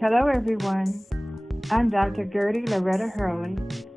Hello, everyone. I'm Dr. Gertie Loretta Hurley,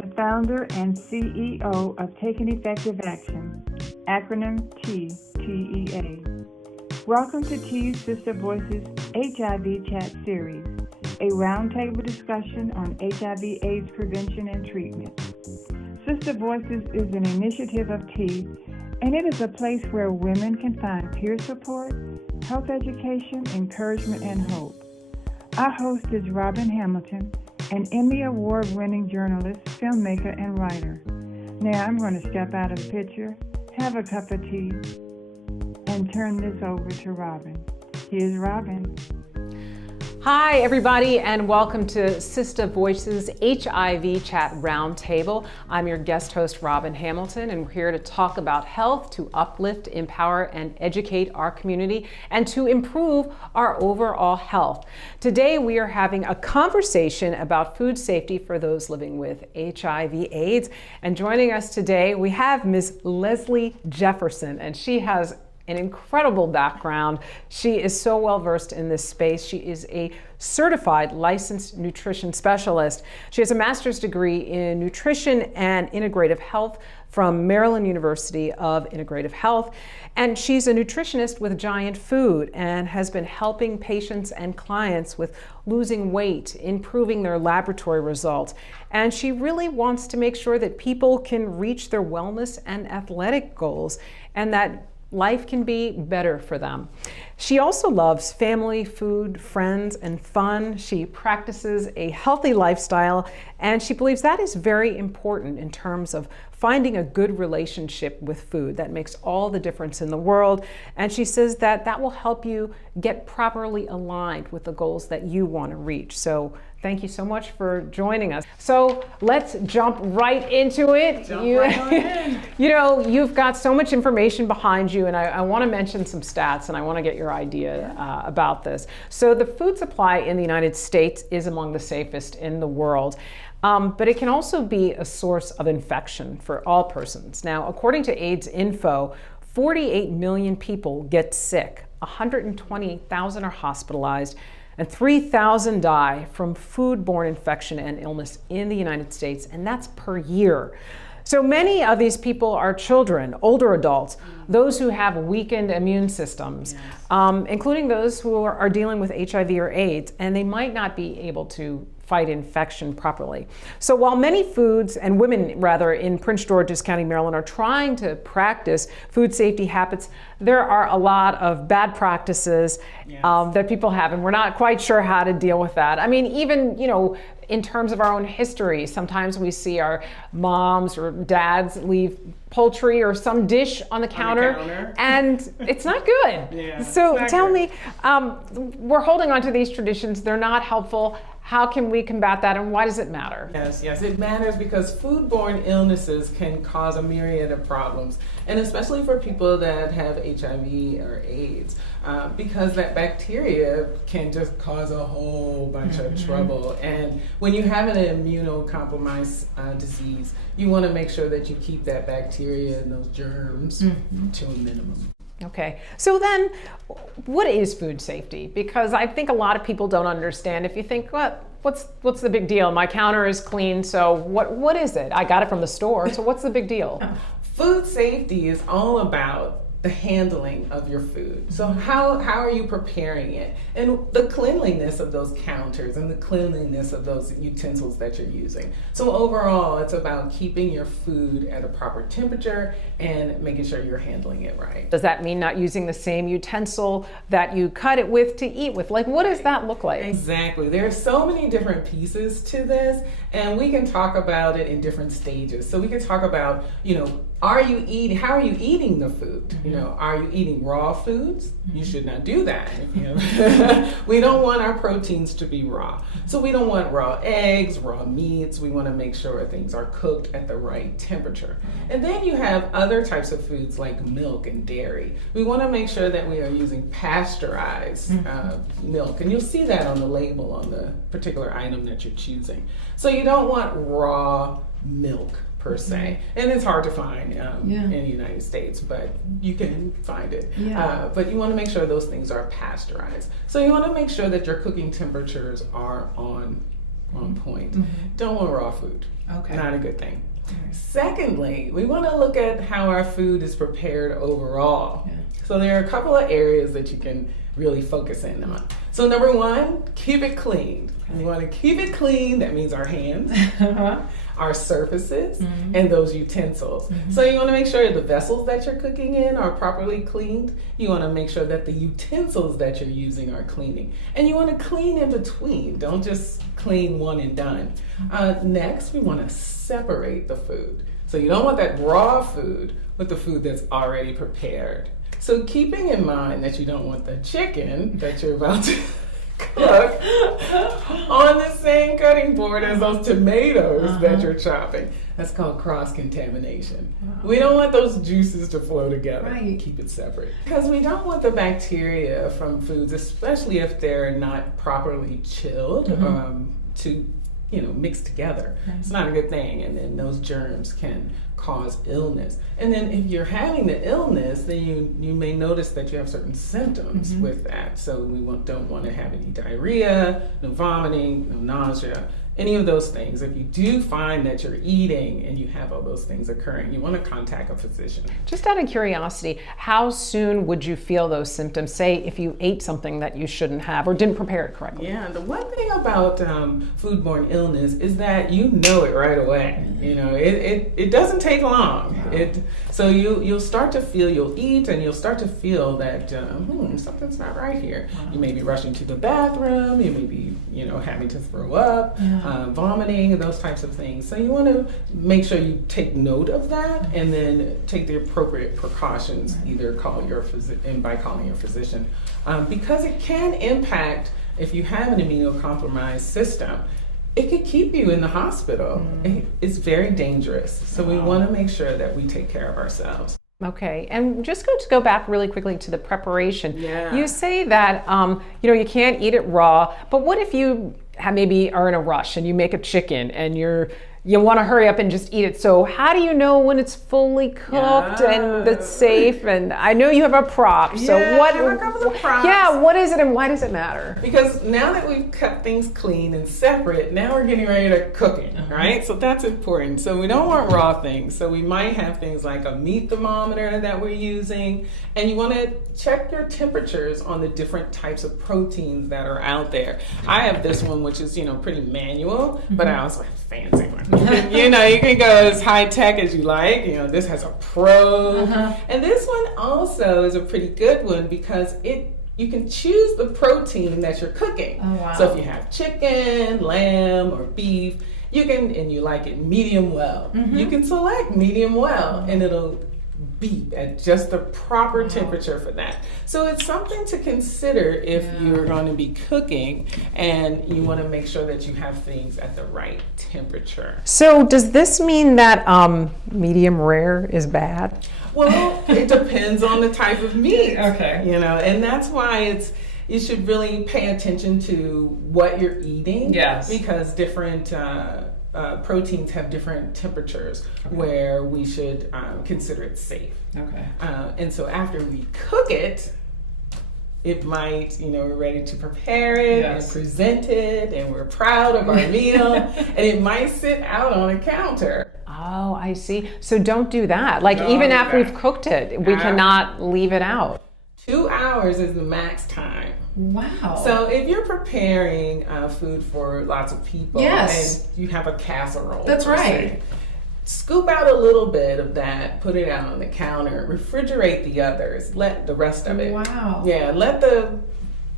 the founder and CEO of Taking Effective Action, acronym TEA. Welcome to T's Sister Voices HIV Chat Series, a roundtable discussion on HIV/AIDS prevention and treatment. Sister Voices is an initiative of T, and it is a place where women can find peer support, health education, encouragement, and hope. Our host is Robin Hamilton, an Emmy Award-winning journalist, filmmaker, and writer. Now I'm going to step out of the picture, have a cup of tea, and turn this over to Robin. Here's Robin. Hi, everybody, and welcome to Sister Voices HIV Chat Roundtable. I'm your guest host, Robin Hamilton, and we're here to talk about health, to uplift, empower, and educate our community, and to improve our overall health. Today, we are having a conversation about food safety for those living with HIV/AIDS. And joining us today, we have Ms. Leslie Jefferson, and she has an incredible background. She is so well versed in this space. She is a certified licensed nutrition specialist. She has a master's degree in nutrition and integrative health from Maryland University of Integrative Health. And she's a nutritionist with Giant Food and has been helping patients and clients with losing weight, improving their laboratory results. And she really wants to make sure that people can reach their wellness and athletic goals and that life can be better for them. She also loves family, food, friends, and fun. She practices a healthy lifestyle, and she believes that is very important in terms of finding a good relationship with food. That makes all the difference in the world. And she says that that will help you get properly aligned with the goals that you want to reach. So thank you so much for joining us. So let's jump right into it. You know, you've got so much information behind you, and I want to mention some stats, and I want to get your idea about this. So the food supply in the United States is among the safest in the world. But it can also be a source of infection for all persons. Now, according to AIDS Info, 48 million people get sick, 120,000 are hospitalized, and 3,000 die from foodborne infection and illness in the United States, and that's per year. So many of these people are children, older adults, those who have weakened immune systems, including those who are dealing with HIV or AIDS, and they might not be able to fight infection properly. So while many foods, and women rather, in Prince George's County, Maryland, are trying to practice food safety habits, there are a lot of bad practices that people have, and we're not quite sure how to deal with that. I mean, even, you know, in terms of our own history, sometimes we see our moms or dads leave poultry or some dish on the counter. And it's not good. So tell me, we're holding on to these traditions. They're not helpful. How can we combat that, and why does it matter? Yes, it matters because foodborne illnesses can cause a myriad of problems, and especially for people that have HIV or AIDS, because that bacteria can just cause a whole bunch of trouble. And when you have an immunocompromised disease, you want to make sure that you keep that bacteria and those germs to a minimum. Okay, so then what is food safety? Because I think a lot of people don't understand. If you think, what's the big deal? My counter is clean, so what is it? I got it from the store, so what's the big deal? Food safety is all about the handling of your food. So how are you preparing it? And the cleanliness of those counters and the cleanliness of those utensils that you're using. So overall, it's about keeping your food at a proper temperature and making sure you're handling it right. Does that mean not using the same utensil that you cut it with to eat with? Like, what does that look like? Exactly. There are so many different pieces to this, and we can talk about it in different stages. So we can talk about, you know, how are you eating the food? You know, are you eating raw foods? You should not do that. We don't want our proteins to be raw. So we don't want raw eggs, raw meats. We want to make sure things are cooked at the right temperature. And then you have other types of foods like milk and dairy. We want to make sure that we are using pasteurized milk. And you'll see that on the label on the particular item that you're choosing. So you don't want raw milk. per se, and it's hard to find in the United States, but you can find it. But you want to make sure those things are pasteurized. So you want to make sure that your cooking temperatures are on point. Don't want raw food. Okay. Not a good thing. Secondly, we want to look at how our food is prepared overall. So there are a couple of areas that you can really focus in on. So number one, keep it clean. We want to keep it clean. That means our hands, our surfaces, and those utensils. So you want to make sure the vessels that you're cooking in are properly cleaned. You want to make sure that the utensils that you're using are cleaning. And you want to clean in between. Don't just clean one and done. Next, we want to separate the food. So you don't want that raw food with the food that's already prepared. So keeping in mind that you don't want the chicken that you're about to cook on the same cutting board as those tomatoes that you're chopping. That's called cross-contamination. We don't want those juices to flow together. Keep it separate. Because we don't want the bacteria from foods, especially if they're not properly chilled, to mix together. It's not a good thing, and then those germs can cause illness. And then if you're having the illness, then you may notice that you have certain symptoms with that. So we don't want to have any diarrhea, no vomiting, no nausea, any of those things. If you do find that you're eating and you have all those things occurring, you want to contact a physician. Just out of curiosity, how soon would you feel those symptoms, say if you ate something that you shouldn't have or didn't prepare it correctly? Yeah, the one thing about foodborne illness is that you know it right away. It doesn't take long. So you'll start to feel, you'll eat and you'll start to feel that something's not right here. You may be rushing to the bathroom, you may be having to throw up, vomiting, those types of things. So you want to make sure you take note of that and then take the appropriate precautions, either call your physician, by calling your physician, because it can impact, if you have an immunocompromised system, it could keep you in the hospital. It's very dangerous. So we want to make sure that we take care of ourselves. Okay, and just to go back really quickly to the preparation. You say that you can't eat it raw, but what if you maybe are in a rush and you make a chicken and you want to hurry up and just eat it? So how do you know when it's fully cooked and it's safe? And I know you have a prop. So I have a couple of props. What is it and why does it matter? Because now that we've cut things clean and separate, now we're getting ready to cook it, right? So that's important. So we don't want raw things. So we might have things like a meat thermometer that we're using, and you want to check your temperatures on the different types of proteins that are out there. I have this one, which is pretty manual, but I also have a fancy one. You can go as high tech as you like. This has a probe, and this one also is a pretty good one because you can choose the protein that you're cooking. So if you have chicken, lamb, or beef, you can, and you like it medium well, you can select medium well, and it'll beep at just the proper temperature for that. So it's something to consider if you're going to be cooking and you want to make sure that you have things at the right temperature. So does this mean that medium rare is bad? Well, it depends on the type of meat. And that's why you should really pay attention to what you're eating. Because different proteins have different temperatures where we should consider it safe. And so after we cook it, it might, we're ready to prepare it and present it, and we're proud of our meal, and it might sit out on a counter. Oh, I see. So don't do that. Even after we've cooked it, we cannot leave it out. 2 hours is the max time. Wow. So if you're preparing food for lots of people and you have a casserole. That's right. Scoop out a little bit of that, put it out on the counter, refrigerate the others, let the rest of it. Let the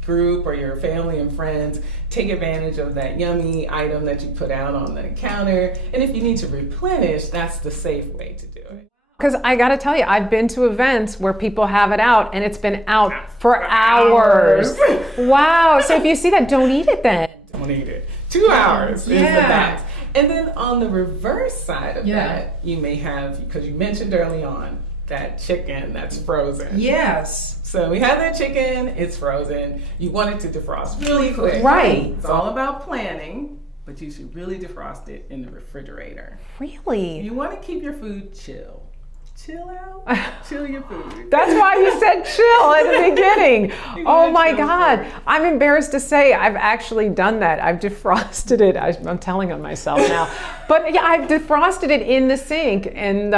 group or your family and friends take advantage of that yummy item that you put out on the counter. And if you need to replenish, that's the safe way to do it. Because I got to tell you, I've been to events where people have it out and it's been out for hours. Wow. So if you see that, don't eat it then. Don't eat it. 2 hours is the max. And then on the reverse side of that, you may have, because you mentioned early on, that chicken that's frozen. So we have that chicken, it's frozen. You want it to defrost really quick. Right. It's all about planning. but you should really defrost it in the refrigerator. Really? You want to keep your food chill. Chill out, chill your food. That's why you said chill at the beginning. Oh my God. Food. I'm embarrassed to say I've actually done that. I've defrosted it. I'm telling on myself now. But yeah, I've defrosted it in the sink, and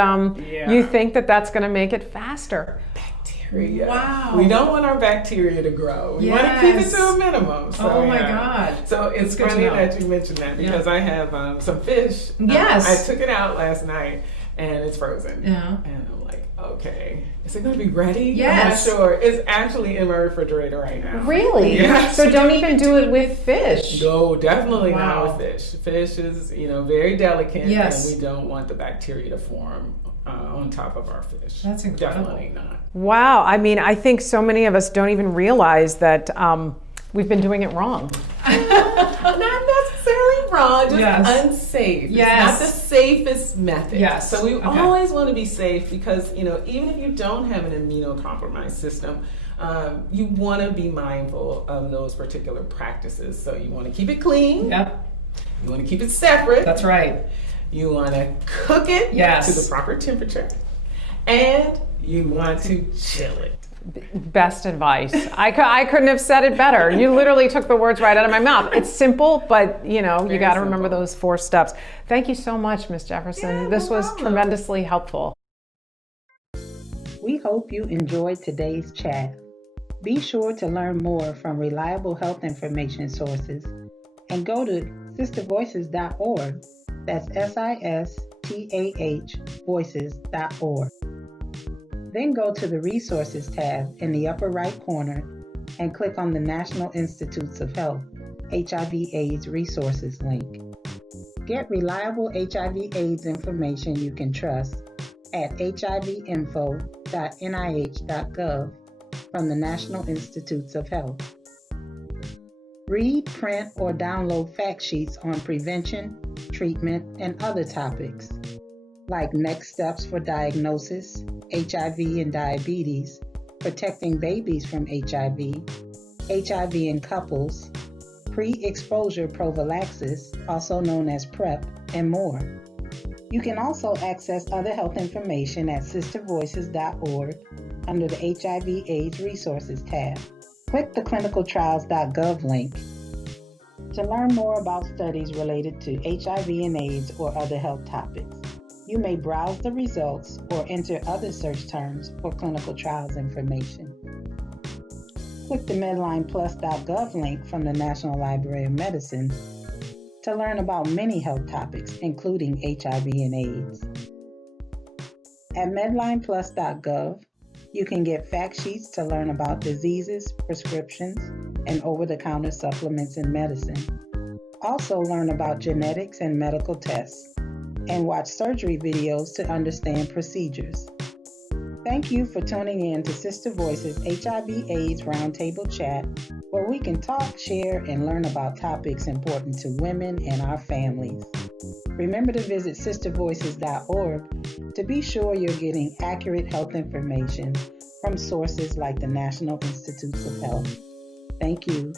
you think that that's going to make it faster. Bacteria. Wow. We don't want our bacteria to grow. We want to keep it to a minimum. So, oh my God. So it's funny that you mentioned that, because I have some fish. Yes. I took it out last night and it's frozen. Yeah. And I'm like, okay, is it going to be ready? Yes. I'm not sure. It's actually in my refrigerator right now. Really? Yes. So don't even do it with fish. No, definitely Wow. not with fish. Fish is, very delicate, Yes. and we don't want the bacteria to form on top of our fish. That's incredible. Definitely not. Wow. I mean, I think so many of us don't even realize that we've been doing it wrong. Not necessarily wrong, just Yes. unsafe. Yes. It's not the safest method. Yes. So we Okay. always want to be safe, because, even if you don't have an immunocompromised system, you want to be mindful of those particular practices. So you want to keep it clean. Yep. You want to keep it separate. That's right. You want to cook it Yes. to the proper temperature. And you want to chill it. Best advice. I couldn't have said it better. You literally took the words right out of my mouth. It's simple, but you got to remember simple. those 4 steps. Thank you so much, Ms. Jefferson. Yeah, This no was problem. tremendously helpful. We hope you enjoyed today's chat. Be sure to learn more from reliable health information sources and go to sistervoices.org. That's SISTAH voices.org. Then go to the Resources tab in the upper right corner and click on the National Institutes of Health HIV/AIDS Resources link. Get reliable HIV/AIDS information you can trust at hivinfo.nih.gov from the National Institutes of Health. Read, print, or download fact sheets on prevention, treatment, and other topics, like next steps for diagnosis, HIV and diabetes, protecting babies from HIV, HIV in couples, pre-exposure prophylaxis, also known as PrEP, and more. You can also access other health information at sistervoices.org under the HIV/AIDS Resources tab. Click the clinicaltrials.gov link to learn more about studies related to HIV and AIDS or other health topics. You may browse the results or enter other search terms for clinical trials information. Click the medlineplus.gov link from the National Library of Medicine to learn about many health topics, including HIV and AIDS. At medlineplus.gov, you can get fact sheets to learn about diseases, prescriptions, and over-the-counter supplements in medicine. Also learn about genetics and medical tests, and watch surgery videos to understand procedures. Thank you for tuning in to Sister Voices HIV/AIDS Roundtable Chat, where we can talk, share, and learn about topics important to women and our families. Remember to visit sistervoices.org to be sure you're getting accurate health information from sources like the National Institutes of Health. Thank you.